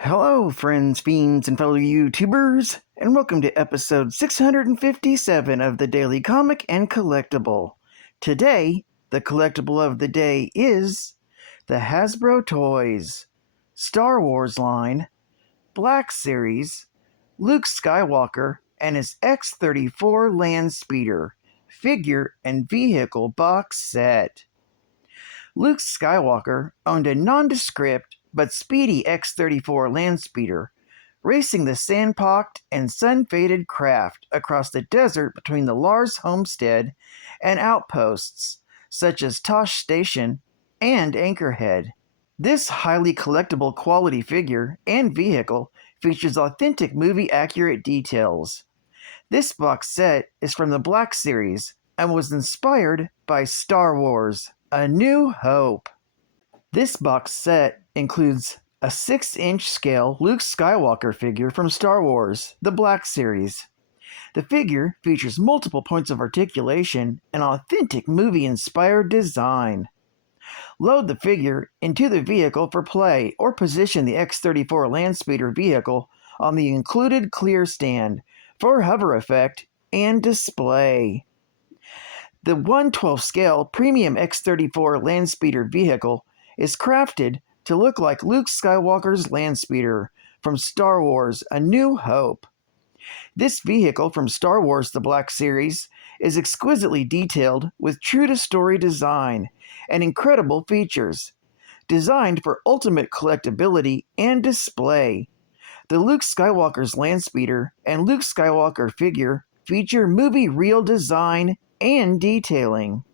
Hello, friends, fiends, and fellow YouTubers, and welcome to episode 657 of the Daily Comic and Collectible. Today, the collectible of the day is the Hasbro Toys Star Wars line, Black Series, Luke Skywalker and his X-34 Landspeeder figure and vehicle box set. Luke Skywalker owned a nondescript but speedy X-34 Landspeeder, racing the sand-pocked and sun-faded craft across the desert between the Lars homestead and outposts such as Tosh Station and Anchorhead. This highly collectible quality figure and vehicle features authentic movie-accurate details. This box set is from the Black Series and was inspired by Star Wars: A New Hope. This box set includes a 6-inch scale Luke Skywalker figure from Star Wars: The Black Series. The figure features multiple points of articulation and authentic movie-inspired design. Load the figure into the vehicle for play or position the X-34 Landspeeder vehicle on the included clear stand for hover effect and display. The 1/12 scale premium X-34 Landspeeder vehicle is crafted to look like Luke Skywalker's Landspeeder from Star Wars: A New Hope. This vehicle from Star Wars: The Black Series is exquisitely detailed with true-to-story design and incredible features. Designed for ultimate collectability and display, the Luke Skywalker's Landspeeder and Luke Skywalker figure feature movie-real design and detailing.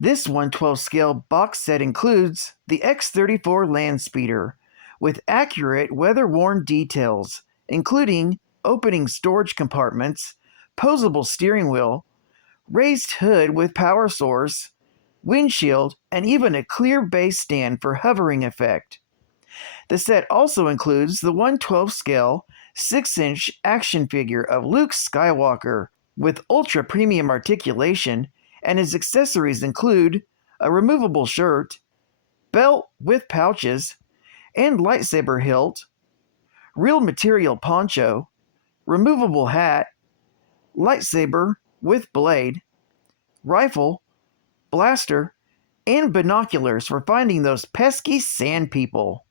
This 1/12 scale box set includes the X-34 Landspeeder with accurate weather-worn details, including opening storage compartments, posable steering wheel, raised hood with power source, windshield, and even a clear base stand for hovering effect. The set also includes the 1/12 scale 6-inch action figure of Luke Skywalker with ultra-premium articulation, and his accessories include a removable shirt, belt with pouches, and lightsaber hilt, real material poncho, removable hat, lightsaber with blade, rifle, blaster, and binoculars for finding those pesky sand people.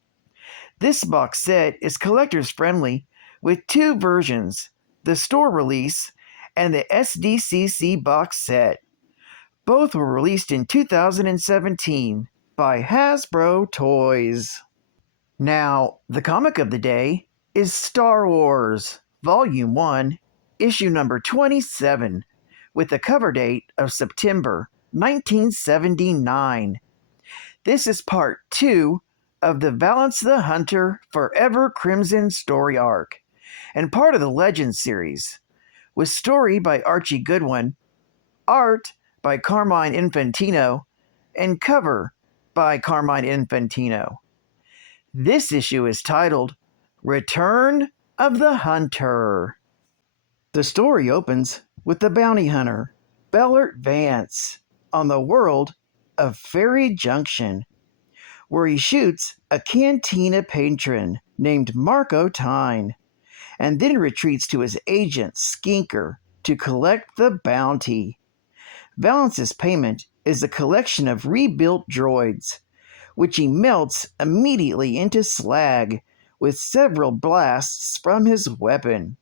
This box set is collectors friendly with two versions, the store release and the SDCC box set. Both were released in 2017 by Hasbro Toys. Now, the comic of the day is Star Wars, Volume 1, Issue number 27, with the cover date of September 1979. This is part 2 of the Valance the Hunter Forever Crimson story arc, and part of the Legends series, with story by Archie Goodwin, art by Carmine Infantino, and cover by Carmine Infantino. This issue is titled Return of the Hunter. The story opens with the bounty hunter, Bellert Vance, on the world of Fairy Junction, where he shoots a cantina patron named Marco Tyne, and then retreats to his agent, Skinker, to collect the bounty. Valance's payment is a collection of rebuilt droids, which he melts immediately into slag with several blasts from his weapon.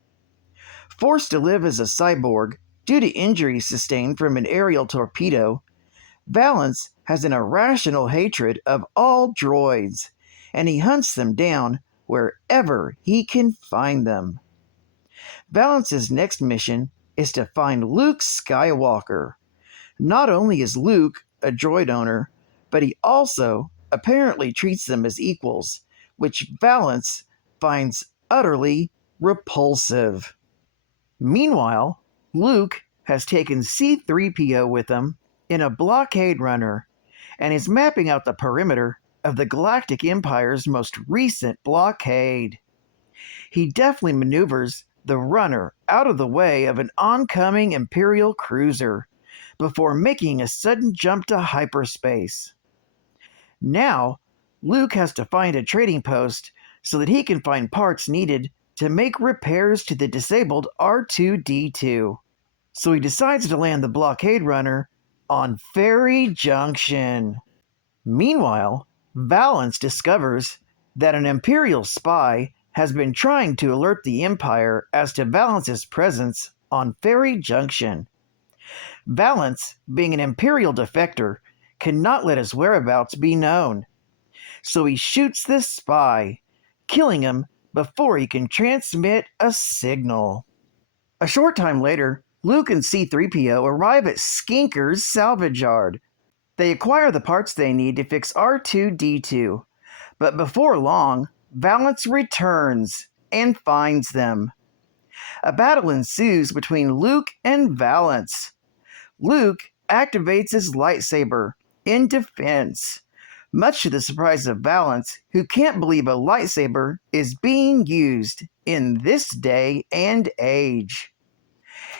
Forced to live as a cyborg due to injuries sustained from an aerial torpedo, Valance has an irrational hatred of all droids, and he hunts them down wherever he can find them. Valance's next mission is to find Luke Skywalker. Not only is Luke a droid owner, but he also apparently treats them as equals, which Valance finds utterly repulsive. Meanwhile, Luke has taken C-3PO with him in a blockade runner and is mapping out the perimeter of the Galactic Empire's most recent blockade. He deftly maneuvers the runner out of the way of an oncoming Imperial cruiser before making a sudden jump to hyperspace. Now, Luke has to find a trading post so that he can find parts needed to make repairs to the disabled R2-D2. So he decides to land the blockade runner on Ferry Junction. Meanwhile, Valance discovers that an Imperial spy has been trying to alert the Empire as to Valance's presence on Ferry Junction. Valance, being an Imperial defector, cannot let his whereabouts be known. So he shoots this spy, killing him before he can transmit a signal. A short time later, Luke and C-3PO arrive at Skinker's salvage yard. They acquire the parts they need to fix R2-D2, but before long, Valance returns and finds them. A battle ensues between Luke and Valance. Luke activates his lightsaber in defense, much to the surprise of Valance, who can't believe a lightsaber is being used in this day and age.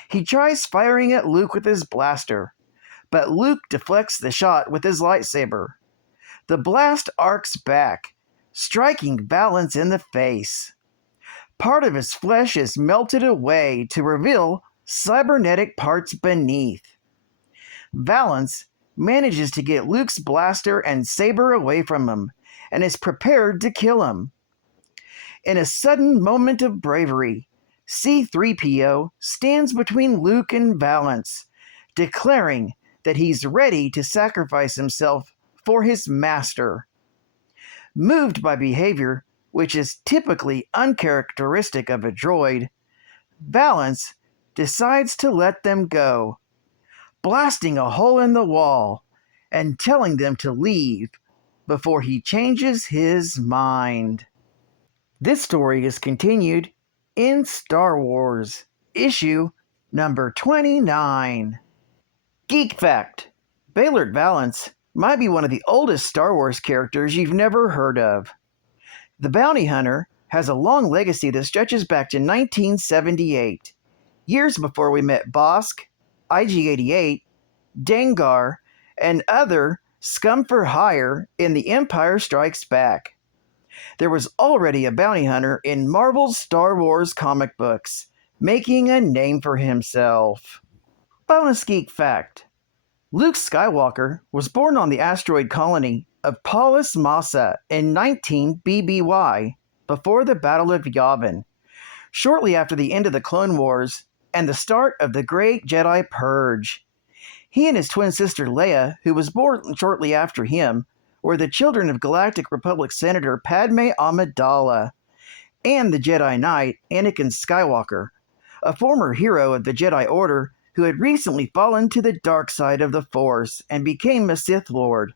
He tries firing at Luke with his blaster, but Luke deflects the shot with his lightsaber. The blast arcs back, striking Valance in the face. Part of his flesh is melted away to reveal cybernetic parts beneath. Valance manages to get Luke's blaster and saber away from him and is prepared to kill him. In a sudden moment of bravery, C-3PO stands between Luke and Valance, declaring that he's ready to sacrifice himself for his master. Moved by behavior which is typically uncharacteristic of a droid, Valance decides to let them go, blasting a hole in the wall and telling them to leave before he changes his mind. This story is continued in Star Wars, issue number 29. Geek Fact: Baylord Valance might be one of the oldest Star Wars characters you've never heard of. The bounty hunter has a long legacy that stretches back to 1978, years before we met Bosk, IG-88, Dengar, and other scum for hire in The Empire Strikes Back. There was already a bounty hunter in Marvel's Star Wars comic books, making a name for himself. Bonus Geek Fact: Luke Skywalker was born on the asteroid colony of Paulus Massa in 19 BBY, before the Battle of Yavin, shortly after the end of the Clone Wars and the start of the Great Jedi Purge. He and his twin sister Leia, who was born shortly after him, were the children of Galactic Republic Senator Padme Amidala and the Jedi Knight Anakin Skywalker, a former hero of the Jedi Order who had recently fallen to the dark side of the Force and became a Sith Lord.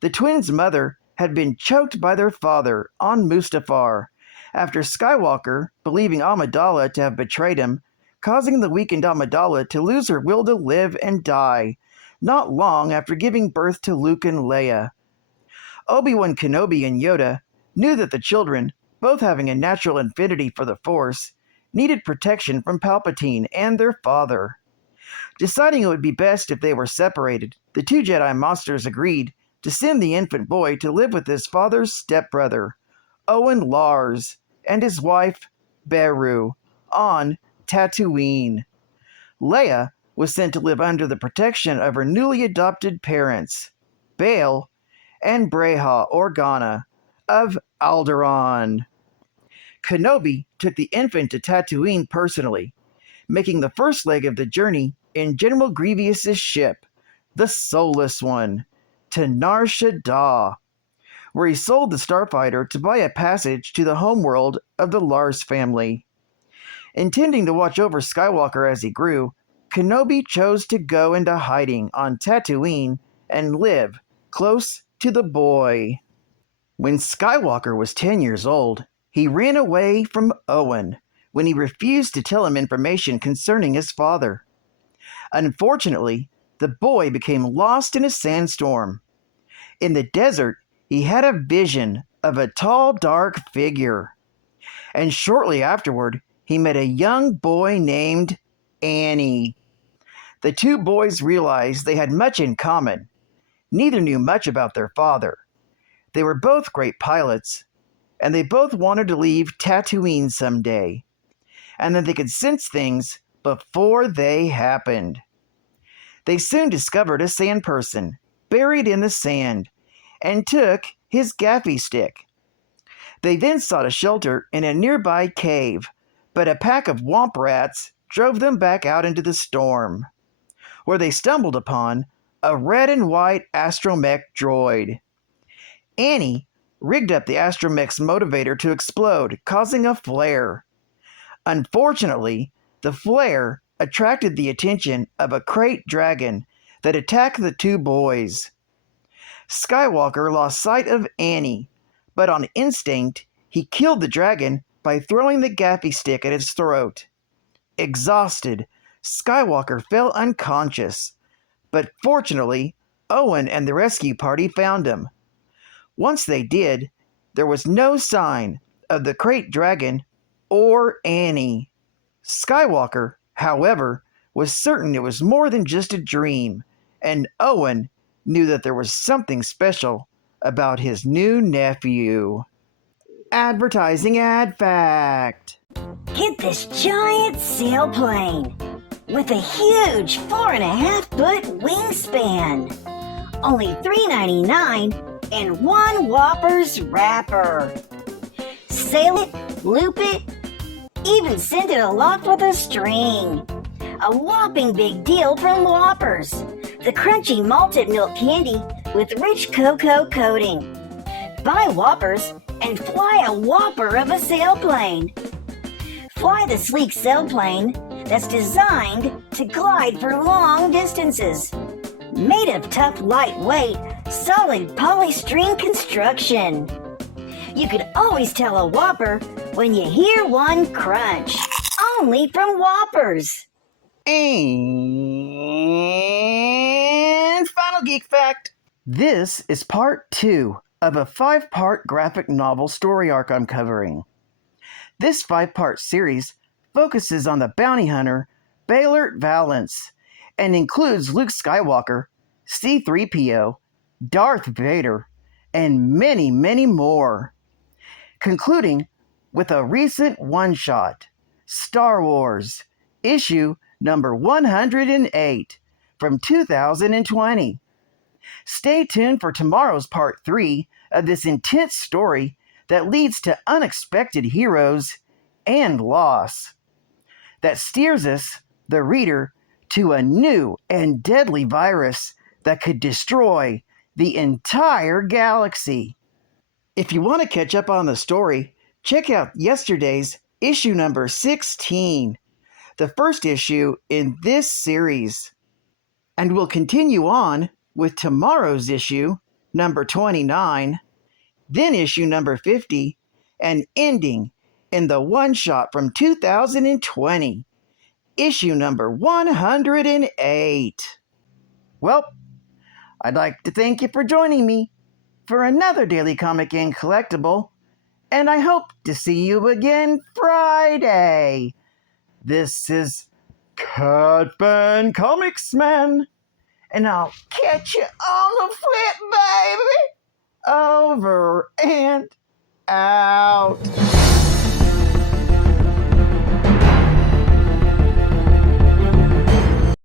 The twins' mother had been choked by their father on Mustafar after Skywalker, believing Amidala to have betrayed him, causing the weakened Amidala to lose her will to live and die, not long after giving birth to Luke and Leia. Obi-Wan Kenobi and Yoda knew that the children, both having a natural affinity for the Force, needed protection from Palpatine and their father. Deciding it would be best if they were separated, the two Jedi Masters agreed to send the infant boy to live with his father's stepbrother, Owen Lars, and his wife, Beru, on Tatooine. Leia was sent to live under the protection of her newly adopted parents, Bail and Breha Organa of Alderaan. Kenobi took the infant to Tatooine personally, making the first leg of the journey in General Grievous's ship, the Soulless One, to Nar Shaddaa, where he sold the starfighter to buy a passage to the homeworld of the Lars family. Intending to watch over Skywalker as he grew, Kenobi chose to go into hiding on Tatooine and live close to the boy. When Skywalker was 10 years old, he ran away from Owen when he refused to tell him information concerning his father. Unfortunately, the boy became lost in a sandstorm. In the desert, he had a vision of a tall, dark figure. And shortly afterward, he met a young boy named Annie. The two boys realized they had much in common. Neither knew much about their father. They were both great pilots, and they both wanted to leave Tatooine someday, and that they could sense things before they happened. They soon discovered a sand person buried in the sand and took his gaffy stick. They then sought a shelter in a nearby cave, but a pack of womp rats drove them back out into the storm, where they stumbled upon a red and white astromech droid. Annie rigged up the astromech's motivator to explode, causing a flare. Unfortunately, the flare attracted the attention of a crate dragon that attacked the two boys. Skywalker lost sight of Annie, but on instinct, he killed the dragon by throwing the gaffy stick at its throat. Exhausted, Skywalker fell unconscious, but fortunately, Owen and the rescue party found him. Once they did, there was no sign of the crate dragon or Annie. Skywalker, however, was certain it was more than just a dream, and Owen knew that there was something special about his new nephew. Advertising ad fact. Get this giant sailplane with a huge 4.5-foot wingspan. Only $3.99 and one Whoppers wrapper. Sail it, loop it, even send it aloft with a string. A whopping big deal from Whoppers, the crunchy malted milk candy with rich cocoa coating. Buy Whoppers and fly a whopper of a sailplane. Fly the sleek sailplane that's designed to glide for long distances. Made of tough, lightweight, solid polystyrene construction. You could always tell a Whopper when you hear one crunch. Only from Whoppers. And final geek fact. This is part 2 of a 5-part graphic novel story arc I'm covering. This 5-part series focuses on the bounty hunter Baylor Valance and includes Luke Skywalker, C-3PO, Darth Vader, and many, many more. Concluding with a recent one-shot, Star Wars, issue number 108 from 2020. Stay tuned for tomorrow's part 3 of this intense story that leads to unexpected heroes and loss, that steers us, the reader, to a new and deadly virus that could destroy the entire galaxy. If you want to catch up on the story, check out yesterday's issue number 16, the first issue in this series. And we'll continue on with tomorrow's issue, number 29, then issue number 50, and ending in the one-shot from 2020, issue number 108. Well, I'd like to thank you for joining me for another Daily Comic and Collectible, and I hope to see you again Friday. This is Catman Comics Man, and I'll catch you on the flip, baby. Over and out.